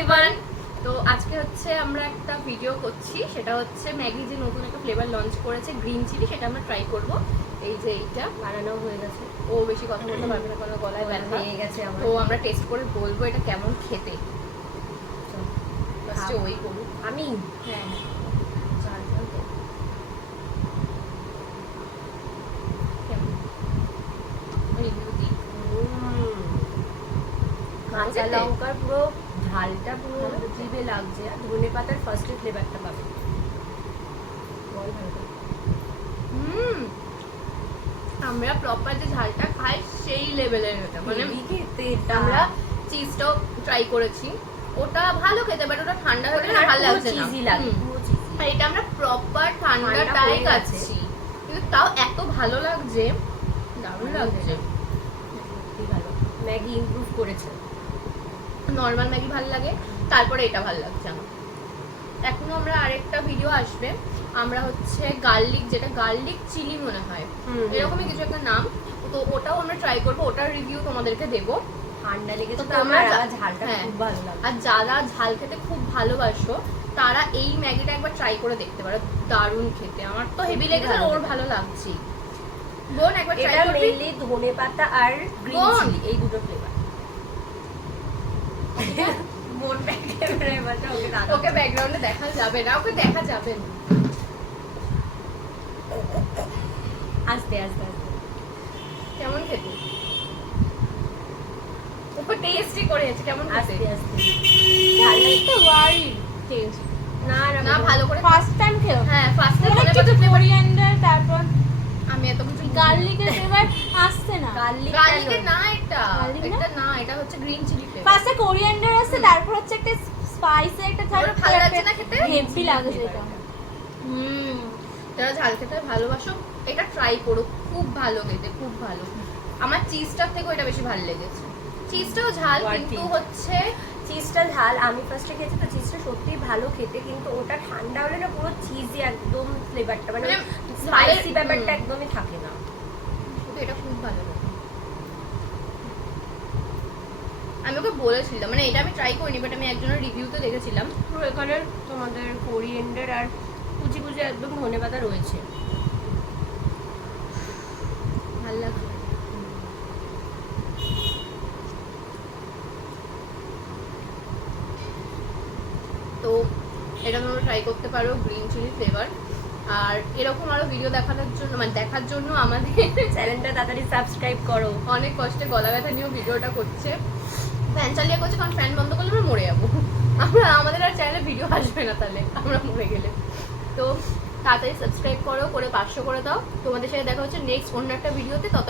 Everyone. তো আজকে হচ্ছে আমরা একটা ভিডিও করছি, সেটা হচ্ছে ম্যাগি যে নতুন একটা ফ্লেভার লঞ্চ করেছে গ্রিন চিলি, সেটা আমরা ট্রাই করব। এই যে এইটা বানানো হয়ে গেছে, ও বেশি কথা বলতে পারবে না, কারণ গলায় ব্যথা হয়ে গেছে আমার। তো আমরা টেস্ট করে বলবো এটা কেমন খেতে। ফার্স্টে ওই করুক। আমি হ্যাঁ কেমন রিভিউ দিই। কাঁচা লঙ্কার পুরো ঝালটা পুরো জিভে লাগছে, আর ধনে পাতার ফার্স্ট ফ্লেভারটা পাবে। বল ভালো করে। আমরা প্রপার যে ঝালটা খাই সেই লেভেলের এটা, মানে খেতে আমরা চিজটাও ট্রাই করেছি, ওটা ভালো খেতে, বাট ওটা ঠান্ডা হলে না ভালো লাগছে না। চিজি লাগে, পুরো চিজি। আর এটা আমরা প্রপার ঠান্ডাটাই খাচ্ছি, কিন্তু তাও এত ভালো লাগছে, দারুণ লাগছে। সত্যি ভালো, ম্যাগি ইমপ্রুভ করেছে। নর্মাল ম্যাগি ভালো লাগে, তারপরে এটা ভালো লাগছে আমার। এখনো আমরা আরেকটা ভিডিও আসবে, আমরা হচ্ছে গার্লিক, যেটা গার্লিক চিলি মনে হয় এরকমই কিছু একটা নাম, তো ওটাও আমরা ট্রাই করবো, ওটার রিভিউ তোমাদেরকে দেবো। ঠান্ডা লেগেছে তো তো আমার তোমরা ঝালটা হ্যাঁ। খুব ভালো লাগে। আর যারা ঝাল খেতে খুব ভালোবাসো তারা এই ম্যাগিটা একবার ট্রাই করে দেখতে পারো, দারুণ খেতে। আমার তো হেভি লেগেছে, আর ওর ভালো লাগছে। বোন একবার ট্রাই এটা করবি? মেইনলি ধনে পাতা আর গ্রিন বোন। চিলি, এই দুটো ফ্লেভার। বোন ক্যামেরায় বাজা, ওকে দাদা। ওকে ব্যাকগ্রাউন্ডে দেখা যাবে না, ওকে দেখা যাবে না। আস্তে আস্তে আস্তে। কেমন খেতে? ওকে টেস্টই করেছে, কেমন আস্তে খেতে? আস্তে। ঝালটা একটু ওয়ারি টেস্ট। না না ভালো করে ফার্স্ট টাইম খেও, হ্যাঁ ফার্স্ট টাইম মানে একটু কোরিয়ান্ডার, তারপর আমি এত কিছু গার্লিকের ফ্লেভার আসছে না। গার্লিকের না, এটা Garlic না? এটা না, এটা হচ্ছে গ্রিন চিলি ফ্লেভার। ফার্স্টে কোরিয়ান্ডার আসছে, তারপর হচ্ছে একটা স্পাইসি একটা ওটা ভালো লাগছে না খেতে? হেভি লাগছে এটা। যারা ঝাল খেতে ভালোবাসো এটা ট্রাই করো, খুব ভালো খেতে, খুব ভালো। আমার চিজটার থেকে ওটা বেশি ভালো লেগেছে। চিজটাও ঝাল, Worth কিন্তু it. হচ্ছে চিজটা ঝাল, আমি ফার্স্টে খেয়েছি তো চিজটা সত্যিই ভালো খেতে, কিন্তু ওটা ঠান্ডা হলে না পুরো চিজি একদম ফ্লেভারটা, মানে মানে স্পাইসি ঝালের- ব্যাপারটা একদমই থাকে না। কিন্তু এটা খুব ভালো লাগে। আমি ওকে বলেছিলাম, মানে এটা আমি ট্রাই করিনি, বাট আমি একজনের রিভিউতে দেখেছিলাম। পুরো এখানে তোমাদের কোরিয়েন্ডার আর কুচি কুচি একদম ধনে পাতা রয়েছে। ভালো লাগছে। তো এটা তোমরা ট্রাই করতে পারো, গ্রিন চিলি ফ্লেভার। আর এরকম আরো ভিডিও দেখানোর জন্য, মানে দেখার জন্য আমাদের চ্যানেলটা তাড়াতাড়ি সাবস্ক্রাইব করো। অনেক কষ্টে গলা ব্যথা নিয়েও ভিডিওটা করছে, ফ্যান চালিয়ে করছে, কারণ ফ্যান বন্ধ করলে আমরা মরে যাবো। আমাদের আর চ্যানেলে ভিডিও আসবে না তাহলে, আমরা মরে গেলে। তো তাড়াতাড়ি সাবস্ক্রাইব করো, করে 500 করে দাও। তোমাদের সাথে দেখা হচ্ছে নেক্সট অন্য একটা ভিডিওতে। তত